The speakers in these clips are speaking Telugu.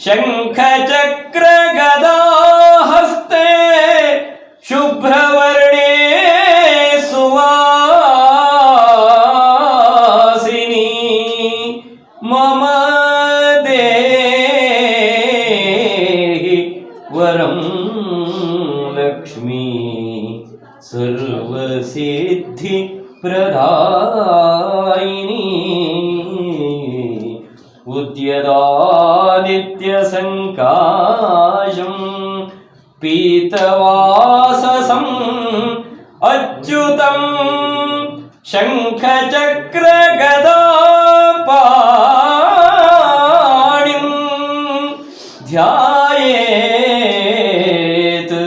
ಶಂಖಚಕ್ರ ಗದಾ ಹಸ್ತೆ ಶುಭ್ರವರ್ಣೇ ಸುವಾಸಿನಿ ಮಮ ದೇಹಿ ವರಂ ಲಕ್ಷ್ಮೀ ಸರ್ವಸಿದ್ಧಿ ಪ್ರದಾಯಿನಿ ಉದ್ಯದಾದಿತ್ಯ ಸಂಕಾಶಂ ಪೀತವಾಸಸಂ ಅಚ್ಯುತಂ ಶಂಖಚಕ್ರ ಗದಾ ಪಾಣಿಂ ಧ್ಯಾಯೇತ್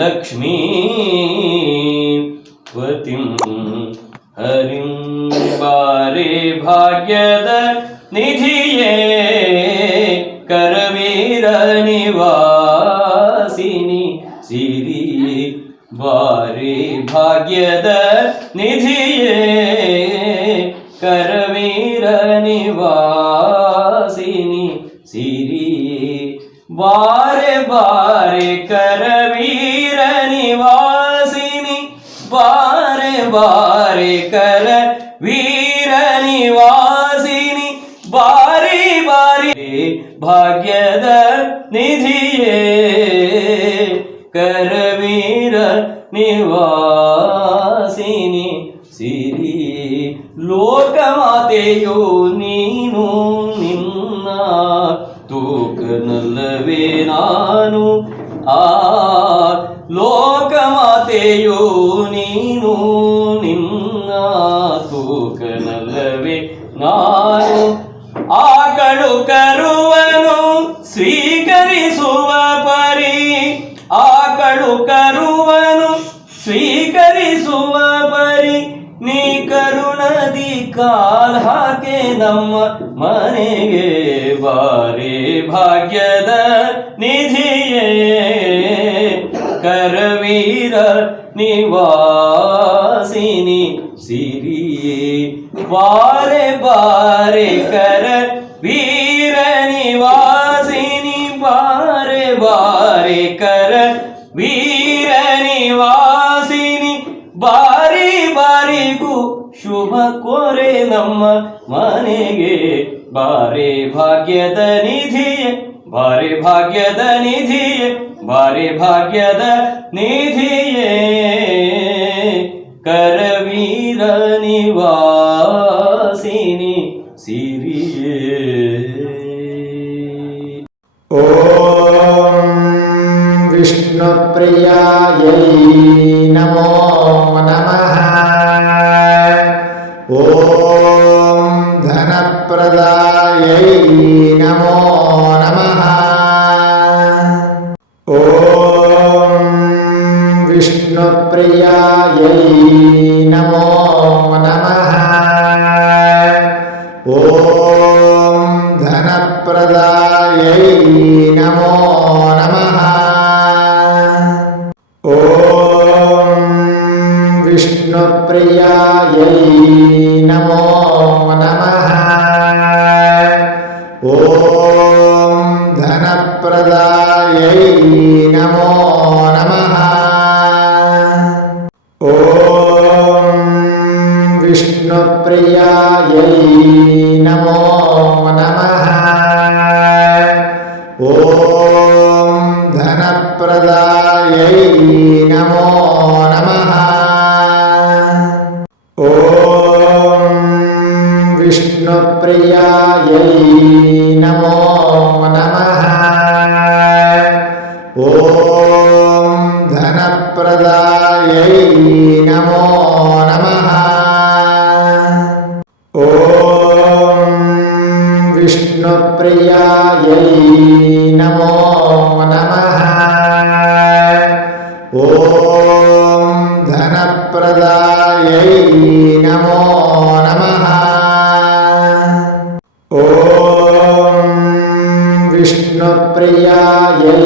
ಲಕ್ಷ್ಮೀ ವತಿಂ ಹರಿಂ ಬಾರೆ ಭಾಗ್ಯದ ನಿಧಿಯೇ ಕರವೀರ ನಿವಾಸಿನಿ ಸಿರಿ ಬಾರೆ ಭಾಗ್ಯದ ನಿಧಿಯೇ ಕರವೀರ ನಿವಾಸಿನಿ ಸಿರಿ ಬಾರೆ ಬಾರೆ ಕರವೀರ ನಿವಾಸಿನಿ ಬಾರೆ ಬಾರೆ ಕರ ವೀರ ನಿವಾಸಿನಿ ಬಾರಿ ಬಾರಿ ಭಾಗ್ಯದ ನಿಧಿಯೇ ಕರವೀರ ನಿವಾಸಿನಿ ಸಿರಿ ಲೋಕಮಾತೆಯೋ ನೀನು ನಿನ್ನ ತೂಕನಲ್ಲವೇ ನಾನು ಆ ಲೋಕಮಾತೆಯೋ ನೀನು ನಿನ್ನ ತೂಕನಲ್ಲವೇ ನಾನು ಆಕಳು ಕರುವನು ಸ್ವೀಕರಿಸುವ ಪರಿ ಆಕಳು ಕರುವನು ಸ್ವೀಕರಿಸುವ ಪರಿ ನೀ ಕರುಣದಿ ಕಾಲ್ ಹಾಕೆ ನಮ್ಮ ಮನೆಗೆ ಬಾರೆ ಭಾಗ್ಯದ ನಿಧಿಯೇ ಕರವೀರ ನಿವಾಸಿನಿ ಸಿರಿಯೇ ಬಾರೆ ಬಾರೆ ಕರ ವೀರ ನಿವಾಸಿನಿ ಬಾರೆ ಬಾರೆ ಕರ ವೀರ ನಿವಾಸಿನಿ ಬಾರಿ ಬಾರಿಗೂ ಶುಭ ಕೋರೆ ನಮ್ಮ ಮನೆಗೆ ಬಾರೆ ಭಾಗ್ಯದ ನಿಧಿಯೇ ಬಾರೆ ಭಾಗ್ಯದ ನಿಧಿಯೇ ಬಾರೆ ಭಾಗ್ಯದ ನಿಧಿಯೇ ಕರವೀರ ನಿವಾಸಿನಿ ಸಿರಿಯೇ ಓಂ ವಿಷ್ಣುಪ್ರಿಯಾಯೈ ನಮೋ ನಮಃ ಓಂ ಧನಪ್ರದಾಯೈ ನಮೋ ನಮಃ ಓಂ ವಿಷ್ಣುಪ್ರಿಯಾಯೈ ನಮೋ ನಮಃ ಓಂ ಧನಪ್ರದಾಯೈ ನಮೋ ನಮಃ ಓಂ ವಿಷ್ಣುಪ್ರಿಯಾಯೈ ನಮೋ ನಮಃ ಓಂ ಧನಪ್ರದಾಯೈ ನಮೋ ನಮಃ ಓಂ ವಿಷ್ಣುಪ್ರಿಯಾಯೈ ನಮೋ ನಮಃ ಓಂ ಧನಪ್ರದಾಯೈ ನಮೋ ನಮಃ ಓಂ ವಿಷ್ಣುಪ್ರಿಯಾಯೈ ನಮೋ ನಮಃ ಓಂ ಧನಪ್ರದಾಯೈ ನಮೋ ನಮಃ ಓಂ ವಿಷ್ಣುಪ್ರಿಯಾಯೈ ನಮೋ ನಮಃ ಓಂ ಧನಪ್ರದಾಯೈ ನಮೋ ನಮಃ ಓಂ ವಿಷ್ಣುಪ್ರಿಯಾಯೈ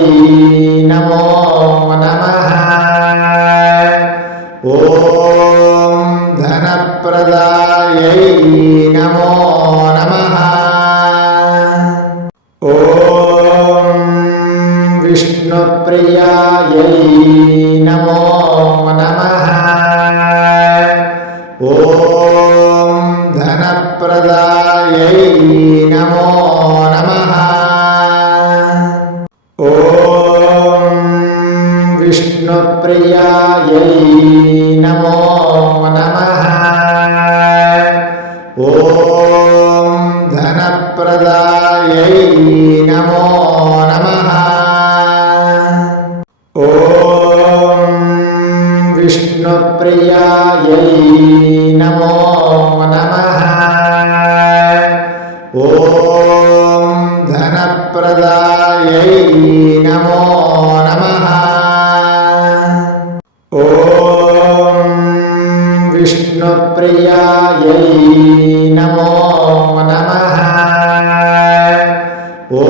ನಮೋ ನಮಃ ಓಂ ಧನಪ್ರದಾಯೈ ನಮೋ ನಮಃ ಓಂ विष्णुप्रियायै नमो नमः। ॐ धनप्रदायै नमो नमः। ॐ विष्णुप्रियायै नमो नमः। ॐ धनप्रदायै नमो नमः। ॐ विष्णुप्रियायै नमो नमः। ॐ धनप्रदायै नमो नमः। ॐ विष्णुप्रियायै नमो नमः। ॐ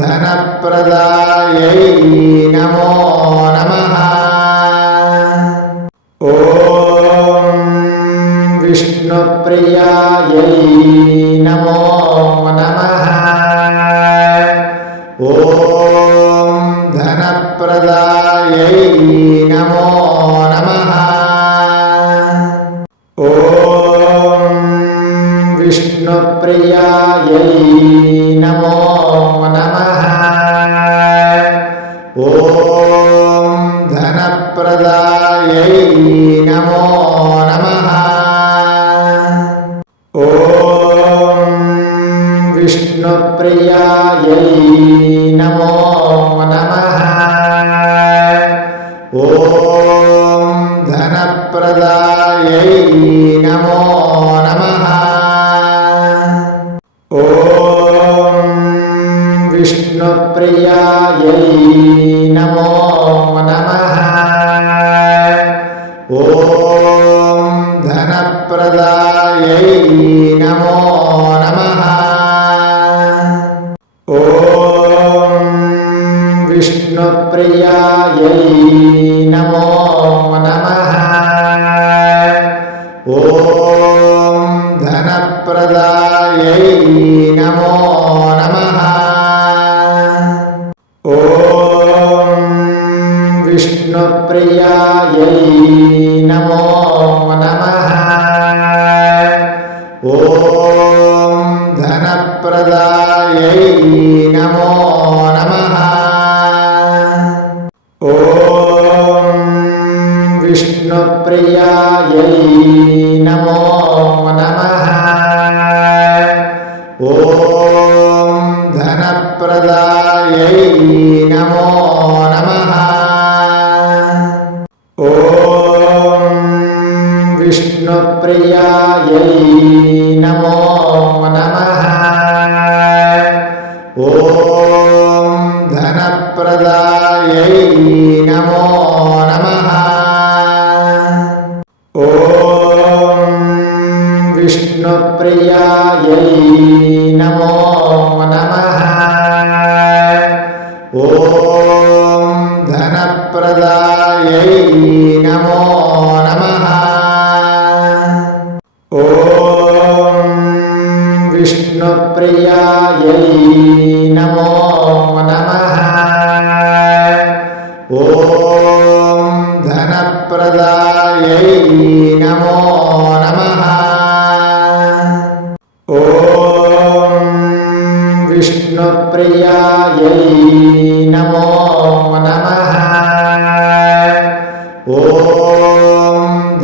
धनप्रदायै नमो नमः। ॐ विष्णुप्रियायै नमो नमः। ॐ धनप्रदायै नमो नमः। ॐ विष्णुप्रियायै नमो नमः। ॐ धनप्रदायै नमो नमः। ॐ विष्णुप्रियायै नमो नमः। ॐ धनप्रदायै नमो नमः। ॐ विष्णुप्रियायै नमो नमः। ॐ धनप्रदायै नमो नमः। ॐ विष्णुप्रियायै नमो नमः। ॐ धनप्रदायै नमो नमः। ॐ विष्णुप्रियायै नमो नमः। ॐ धनप्रदायै नमो नमः। ॐ विष्णुप्रियायै नमो नमः। ॐ धनप्रदायै नमो नमः। ॐ विष्णुप्रियायै नमो नमः। ॐ धनप्रदायै नमो नमः। ॐ विष्णुप्रियायै नमो नमः। ॐ धनप्रदायै नमो नमः। ॐ विष्णुप्रियायै नमो नमः। ॐ धनप्रदायै नमो नमः। ॐ विष्णुप्रियायै नमो नमः। ॐ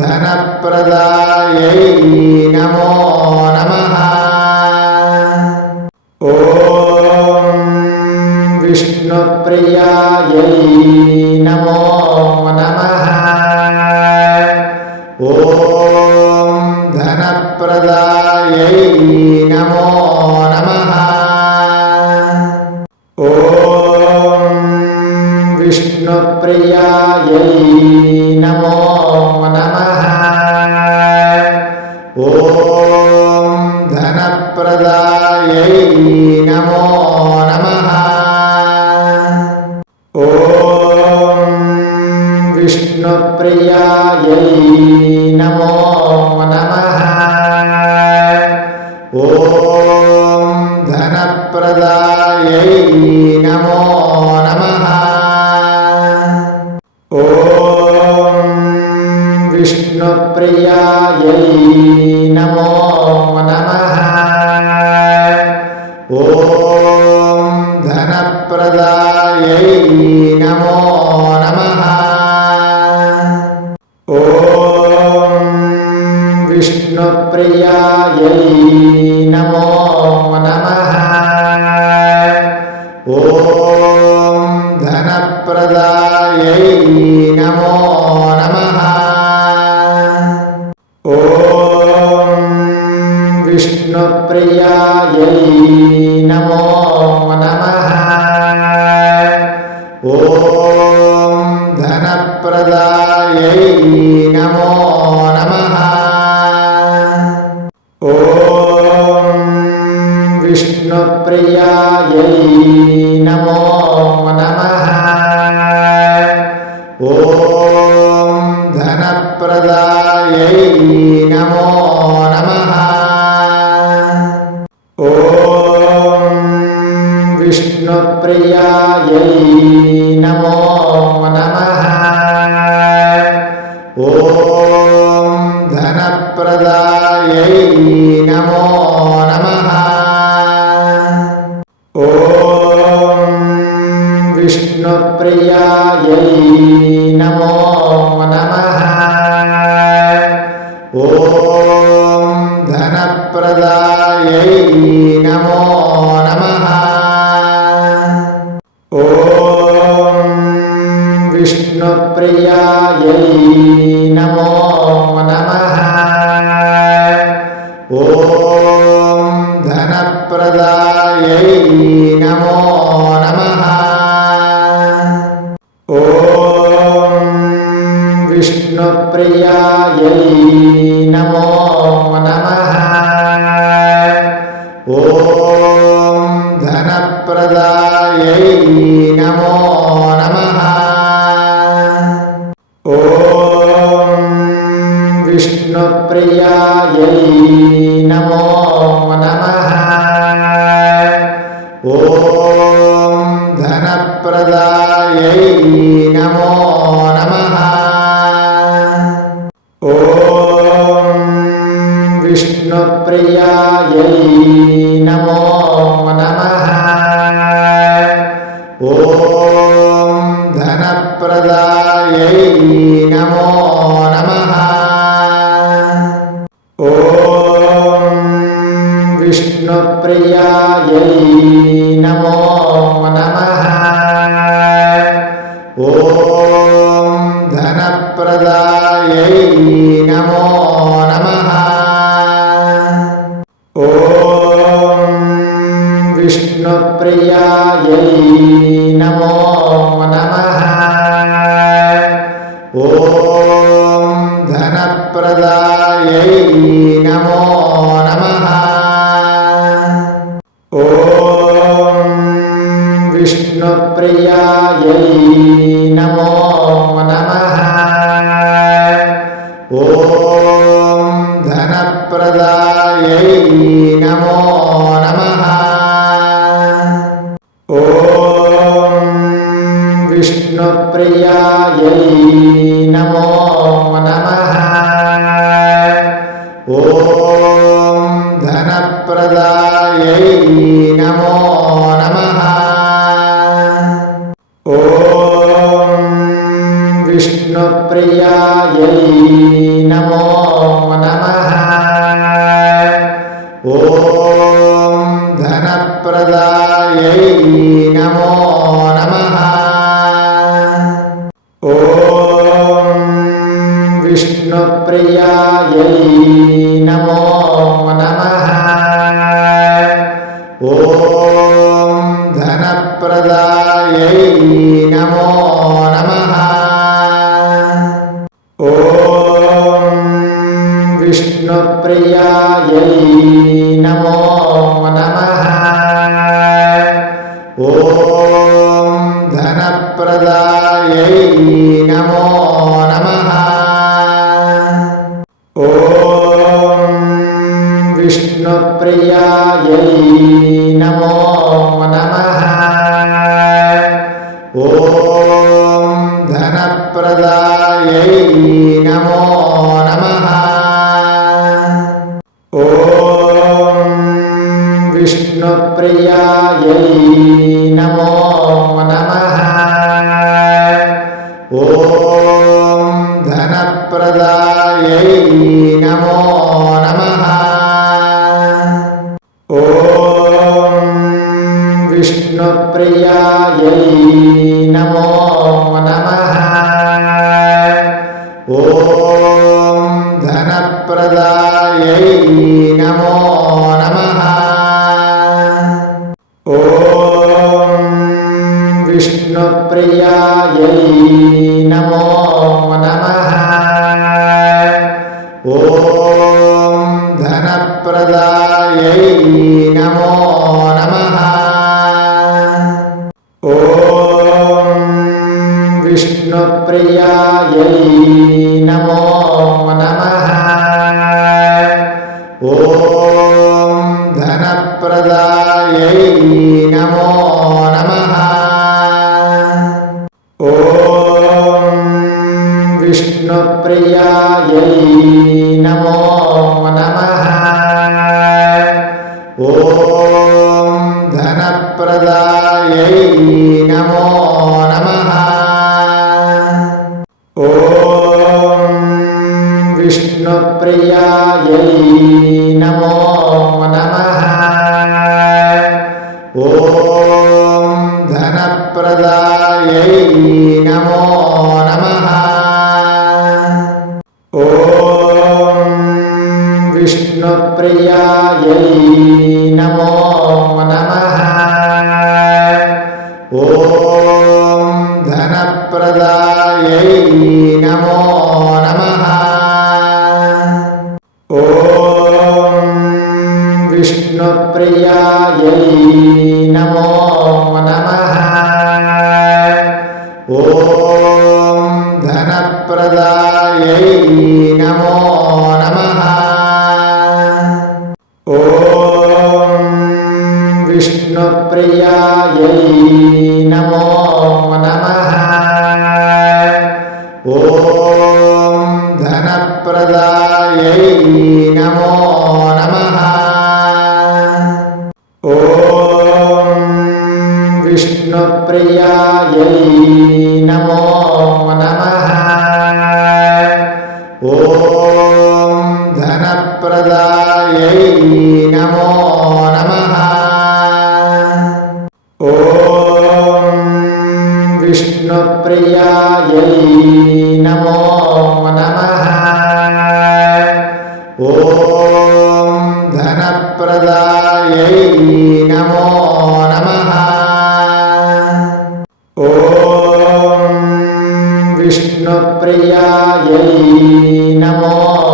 धनप्रदायै नमो नमः। ॐ विष्णुप्रियायै नमो नमः। ॐ धनप्रदायै नमो नमः। ॐ विष्णुप्रियायै नमो नमः। ॐ धनप्रदायै नमो नमः। ॐ विष्णुप्रियायै नमो नमः। ॐ धनप्रदायै नमो नमः। నమః ఓం విష్ణుప్రియాయై నమో నమః ఓం ధనప్రదాయై నమో నమః ఓం విష్ణుప్రియాయై నమో నమః ఓం ధనప్రదాయై నమో నమః ఓం విష్ణుప్రియాయై నమో నమః ఓం ధనప్రదాయై నమో నమః ఓం విష్ణుప్రియాయై నమో నమః ఓం ధనప్రదాయై నమో నమః ఓం విష్ణుప్రియాయై నమో నమః ఓం ధనప్రదాయై నమో నమః ఓం విష్ణుప్రియాయై నమో నమః ఓం ధనప్రదాయై నమో నమః ఓం విష్ణుప్రియాయై నమో నమః ఓం ధనప్రదాయై నమో నమః ఓం విష్ణుప్రియాయై నమో నమః ఓం ధనప్రదాయై నమో నమః ఓం విష్ణుప్రియాయై నమో నమః ఓం ధనప్రదాయై నమో నమః ఓం విష్ణుప్రియాయై నమో నమః ఓం ధనప్రదాయై నమో నమః ఓం విష్ణుప్రియాయై నమో నమః ఓం ధనప్రదాయై నమో నమః ఓం విష్ణుప్రియాయై నమో నమః ఓం ధనప్రదాయై నమో నమః ఓం విష్ణుప్రియాయై నమో నమః ఓం ధనప్రదాయై నమో నమః ఓం విష్ణుప్రియాయై నమో నమః ఓం ధనప్రదాయై నమో నమః ఓం విష్ణుప్రియాయై నమో నమః ఓం ధనప్రదాయై నమో నమః ఓం విష్ణుప్రియాయై నమో నమః ఓం ధనప్రదాయై నమో నమః ఓం విష్ణుప్రియాయై నమో నమః ఓం ధనప్రదాయై నమో నమః ఓం విష్ణుప్రియాయై నమో నమః विष्णुप्रियायै नमो नमः। ॐ धनप्रदायै नमो नमः। ॐ विष्णुप्रियायै नमो नमः। ॐ धनप्रदायै नमो नमः। ॐ विष्णुप्रियायै नमो नमः। ॐ धनप्रदायै नमो नमः। ॐ विष्णुप्रियायै नमो नमः। ॐ धनप्रदायै नमो नमः। ॐ विष्णुप्रियायै नमो नमः। ॐ धनप्रदायै नमो नमः। ॐ विष्णुप्रियायै नमो नमः। ॐ धनप्रदायै नमो नमः। ॐ विष्णुप्रियायै नमो नमः। ॐ धनप्रदायै नमो नमः। ॐ विष्णुप्रियायै नमो नमः। ॐ धनप्रदायै नमो नमः। ॐ विष्णुप्रियायै नमो नमः। ॐ धनप्रदायै नमो नमः। ॐ विष्णुप्रियायै नमो नमः। ॐ धनप्रदायै नमो नमः। ॐ विष्णुप्रियायै नमो नमः। ॐ धनप्रदायै नमो नमः। ॐ विष्णुप्रियायै नमो